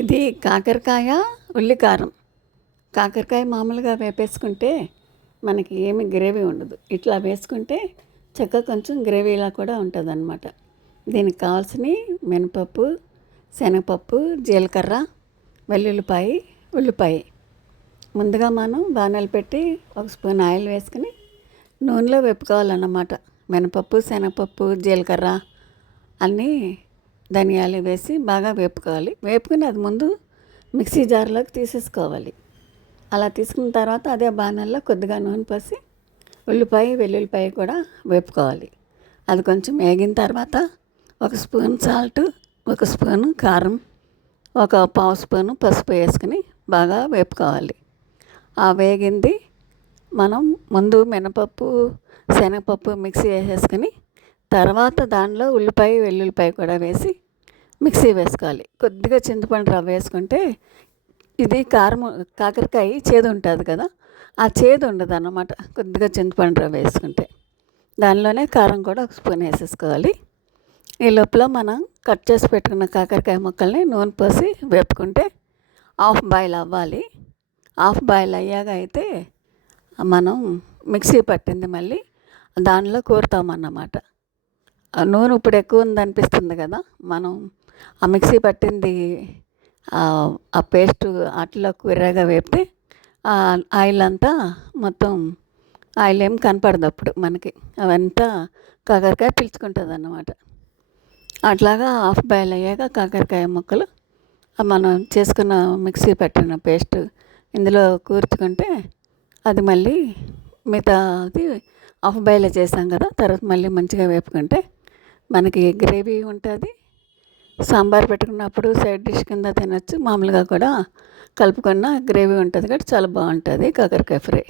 ఇది కాకరకాయ ఉల్లికారం. కాకరకాయ మామూలుగా వేపేసుకుంటే మనకి ఏమి గ్రేవీ ఉండదు. ఇట్లా వేసుకుంటే చక్కగా కొంచెం గ్రేవీలా కూడా ఉంటుందన్నమాట. దీనికి కావాల్సినవి మినపప్పు, శనగపప్పు, జీలకర్ర, వెల్లుల్లిపాయ, ఉల్లిపాయ. ముందుగా మనం బాణాలు పెట్టి ఒక స్పూన్ ఆయిల్ వేసుకుని నూనెలో వేపుకోవాలన్నమాట. మినపప్పు, శనగపప్పు, జీలకర్ర అన్నీ ధనియాలు వేసి బాగా వేపుకోవాలి. వేపుకుని అది ముందు మిక్సీ జార్లోకి తీసేసుకోవాలి. అలా తీసుకున్న తర్వాత అదే బాణల్లో కొద్దిగా నూనె పోసి ఉల్లిపాయ, వెల్లుల్లిపాయ కూడా వేపుకోవాలి. అది కొంచెం వేగిన తర్వాత ఒక స్పూన్ సాల్ట్, ఒక స్పూను కారం, ఒక పావు స్పూను పసుపు వేసుకుని బాగా వేపుకోవాలి. ఆ వేగింది మనం ముందు మినపప్పు, శనగపప్పు మిక్సీ వేసేసుకుని తర్వాత దానిలో ఉల్లిపాయ, వెల్లుల్లిపాయ కూడా వేసి మిక్సీ వేసుకోవాలి. కొద్దిగా చింతపండు రవ్వ వేసుకుంటే ఇది కారం, కాకరకాయ చేదు ఉంటుంది కదా, ఆ చేదు ఉండదు అన్నమాట. కొద్దిగా చింతపండు రవ్వ వేసుకుంటే దానిలోనే కారం కూడా ఒక స్పూన్ వేసేసుకోవాలి. ఈ లోపల మనం కట్ చేసి పెట్టుకున్న కాకరకాయ ముక్కల్ని నూనె పోసి వేపుకుంటే హాఫ్ బాయిల్ అవ్వాలి. హాఫ్ బాయిల్ అయ్యాక అయితే మనం మిక్సీ పట్టింది మళ్ళీ దానిలో కూరుతామన్నమాట. ఆ నూనె ఇప్పుడు ఎక్కువ ఉందనిపిస్తుంది కదా, మనం ఆ మిక్సీ పట్టింది ఆ పేస్ట్ అట్లా కూరగా వేపితే ఆయిల్ అంతా మొత్తం ఆయిల్ ఏం కనపడదు అప్పుడు మనకి. అవంతా కాకరకాయ పీల్చుకుంటుంది అన్నమాట. అట్లాగా హాఫ్ బాయిల్ అయ్యాక కాకరకాయ ముక్కలు మనం చేసుకున్న మిక్సీ పట్టిన పేస్ట్ ఇందులో కూర్చుకుంటే అది మళ్ళీ మిగతాది హాఫ్ బాయిల్ చేసాం కదా, తర్వాత మళ్ళీ మంచిగా వేపుకుంటే మనకి గ్రేవీ ఉంటుంది. సాంబార్ పెట్టుకున్నప్పుడు సైడ్ డిష్ కింద తినచ్చు. మామూలుగా కూడా కలుపుకున్న గ్రేవీ ఉంటుంది కాబట్టి చాలా బాగుంటుంది కాకరకాయ ఫ్రై.